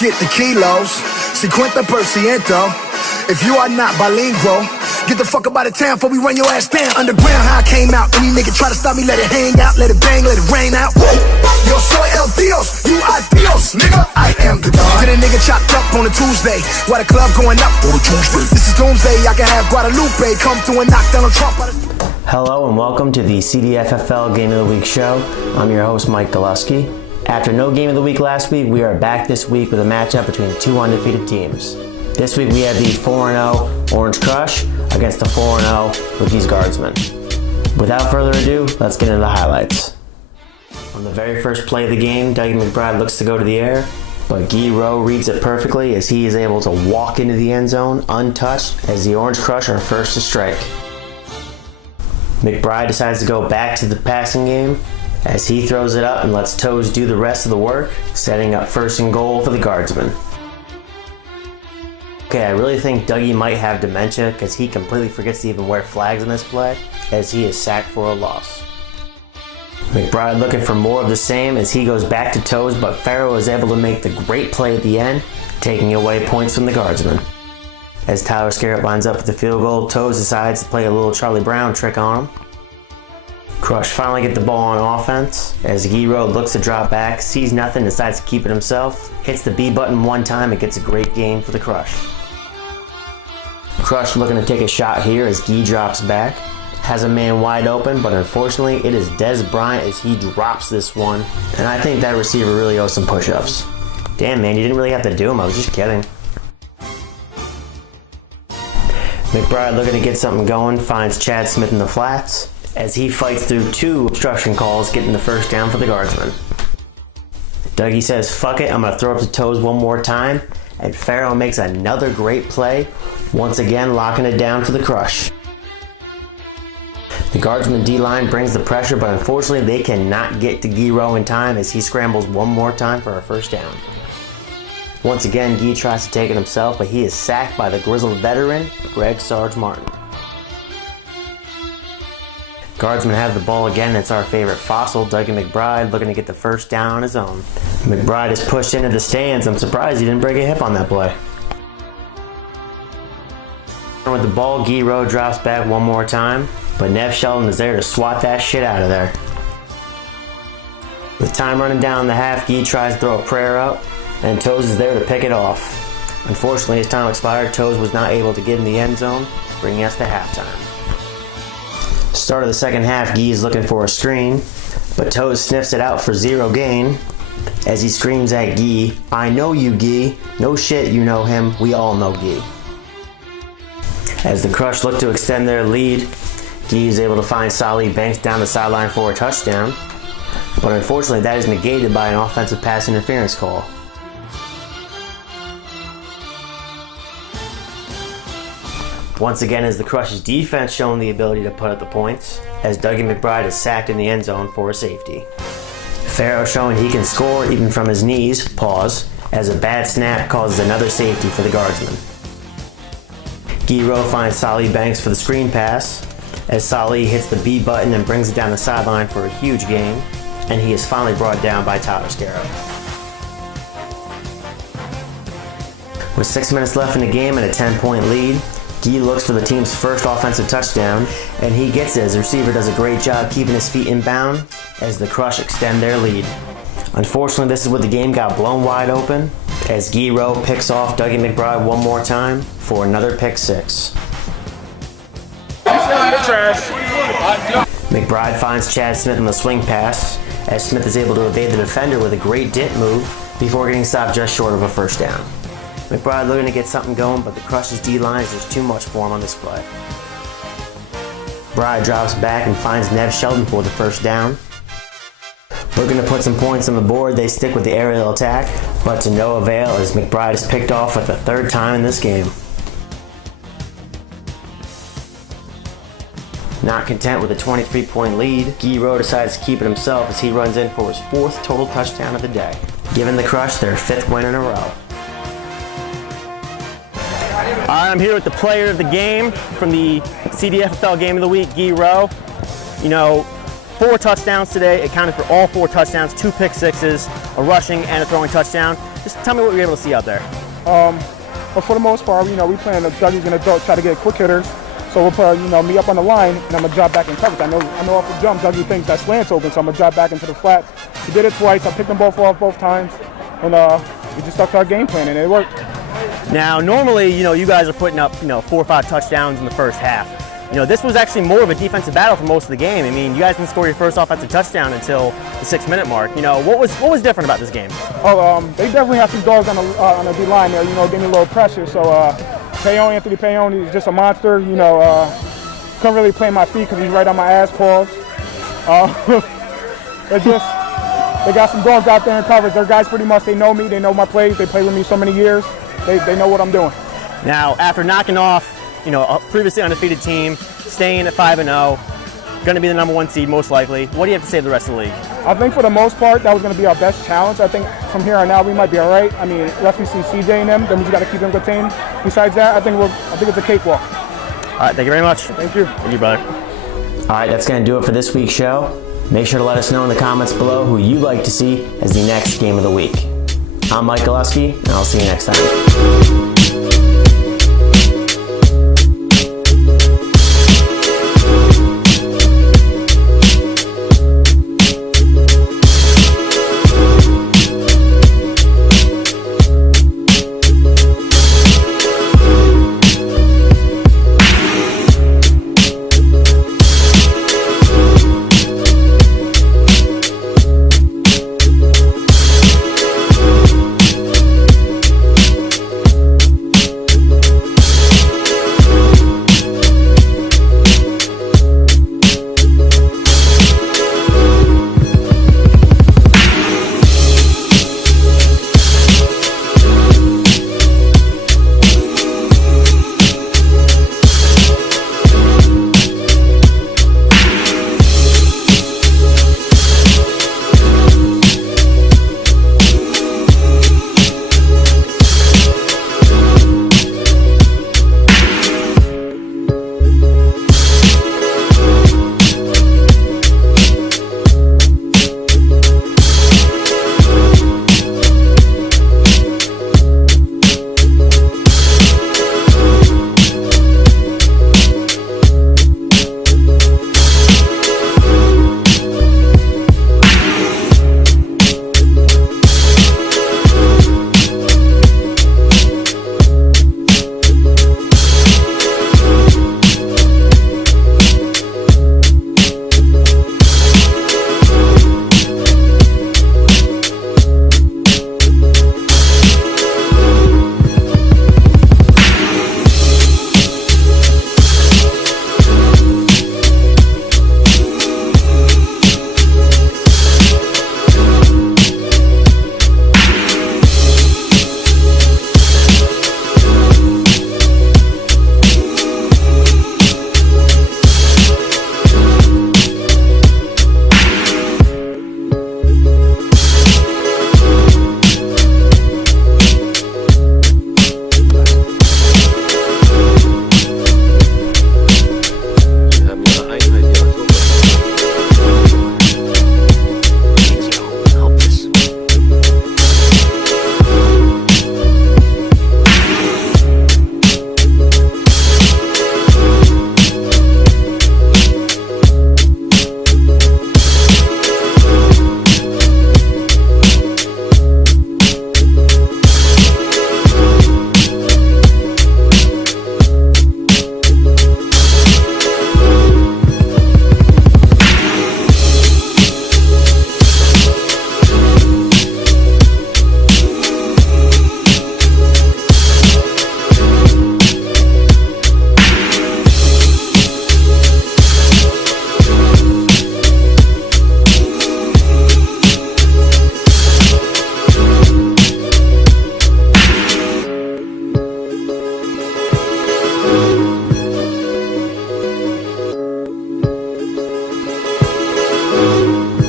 get the kilos. Cincuenta por ciento. If you are not bilingual, get the fuck up out of town before we run your ass down. Underground, how I came out. Any nigga try to stop me, let it hang out, let it bang, let it rain out. Yo soy el Dios, you are Dios, nigga. I am the God. Get a nigga chopped up on a Tuesday, while the club going up on a Tuesday. This is doomsday, I can have Guadalupe come through and knock down a Trump. Hello and welcome to the CDFFL Game of the Week show. I'm your host, Mike Gillespie. After no Game of the Week last week, we are back this week with a matchup between two undefeated teams. This week we have the 4-0 Orange Crush against the 4-0 Rookies Guardsmen. Without further ado, let's get into the highlights. On the very first play of the game, Dougie McBride looks to go to the air, but Guy Rowe reads it perfectly as he is able to walk into the end zone untouched as the Orange Crush are first to strike. McBride decides to go back to the passing game as he throws it up and lets Toes do the rest of the work, setting up first and goal for the Guardsmen. Okay, I really think Dougie might have dementia because he completely forgets to even wear flags in this play as he is sacked for a loss. McBride looking for more of the same as he goes back to Toes, but Farrell is able to make the great play at the end, taking away points from the Guardsmen. As Tyler Scarrett lines up for the field goal, Toes decides to play a little Charlie Brown trick on him. Crush finally get the ball on offense as Guy Rowe looks to drop back, sees nothing, decides to keep it himself, hits the B button one time and gets a great gain for the Crush. Crush looking to take a shot here as Guy drops back, has a man wide open, but unfortunately it is Des Bryant as he drops this one, and I think that receiver really owes some push-ups. Damn man, you didn't really have to do them, I was just kidding. McBride looking to get something going, finds Chad Smith in the flats as he fights through two obstruction calls, getting the first down for the Guardsmen. Dougie says, fuck it, I'm going to throw up the Toes one more time, and Farrell makes another great play, once again locking it down for the Crush. The Guardsman D-line brings the pressure, but unfortunately they cannot get to Guy Rowe in time as he scrambles one more time for a first down. Once again, Guy tries to take it himself, but he is sacked by the grizzled veteran, Greg Sarge Martin. Guardsmen have the ball again, and it's our favorite fossil, Dougie McBride, looking to get the first down on his own. McBride is pushed into the stands. I'm surprised he didn't break a hip on that play. With the ball, Guy Rowe drops back one more time, but Nev Sheldon is there to swat that shit out of there. With time running down the half, Guy tries to throw a prayer up, and Toes is there to pick it off. Unfortunately, as time expired, Toes was not able to get in the end zone, bringing us to halftime. Start of the second half, Guy is looking for a screen, but Toes sniffs it out for zero gain as he screams at Guy, I know you, Guy. No shit, you know him. We all know Guy. As the Crush look to extend their lead, Guy is able to find Salih Banks down the sideline for a touchdown, but unfortunately that is negated by an offensive pass interference call. Once again, as the Crush's defense showing the ability to put up the points, as Dougie McBride is sacked in the end zone for a safety. Farrell showing he can score even from his knees, pause, as a bad snap causes another safety for the Guardsmen. Guy Rowe finds Salih Banks for the screen pass, as Salih hits the B button and brings it down the sideline for a huge gain, and he is finally brought down by Tyler Scarrett. With 6 minutes left in the game and a 10-point lead, Guy looks for the team's first offensive touchdown, and he gets it as the receiver does a great job keeping his feet in bounds as the Crush extend their lead. Unfortunately, this is where the game got blown wide open, as Guy Rowe picks off Dougie McBride one more time for another pick six. McBride finds Chad Smith in the swing pass, as Smith is able to evade the defender with a great dip move before getting stopped just short of a first down. McBride looking to get something going, but the Crush's D-line is just too much for him on this play. McBride drops back and finds Nev Sheldon for the first down. Looking to put some points on the board, they stick with the aerial attack, but to no avail as McBride is picked off for the third time in this game. Not content with a 23-point lead, Guy Rowe decides to keep it himself as he runs in for his fourth total touchdown of the day, giving the Crush their fifth win in a row. I'm here with the player of the game from the CDFFL Game of the Week, Guy Rowe. You know, 4 touchdowns today, accounted for all 4 touchdowns, 2 pick sixes, a rushing and a throwing touchdown. Just tell me what you were able to see out there. But for the most part, we playing the Dougie's going to try to get quick hitters. So we'll put, me up on the line, and I'm going to drop back in coverage. I know off the jump, Dougie thinks that slant's open, so I'm going to drop back into the flats. He did it twice. I picked them both off both times, and we just stuck to our game plan, and it worked. Now, normally, you guys are putting up, 4 or 5 touchdowns in the first half. This was actually more of a defensive battle for most of the game. I mean, you guys didn't score your first offensive touchdown until the 6-minute mark. What was different about this game? They definitely have some dogs on the D line there. Give me a little pressure. So Anthony Payon, he's just a monster. Couldn't really play my feet because he's right on my ass paws. It's just they got some dogs out there in coverage. Their guys pretty much, they know me, they know my plays. They played with me so many years. They know what I'm doing. Now, after knocking off a previously undefeated team, staying at 5-0, going to be the #1 seed most likely. What do you have to say to the rest of the league? I think for the most part, that was going to be our best challenge. I think from here on out, we might be all right. I mean, unless we see CJ and them, then we just got to keep them contained. Besides that, I think it's a cakewalk. All right, thank you very much. Thank you. Thank you, brother. All right, that's going to do it for this week's show. Make sure to let us know in the comments below who you'd like to see as the next game of the week. I'm Mike Gillespie, and I'll see you next time.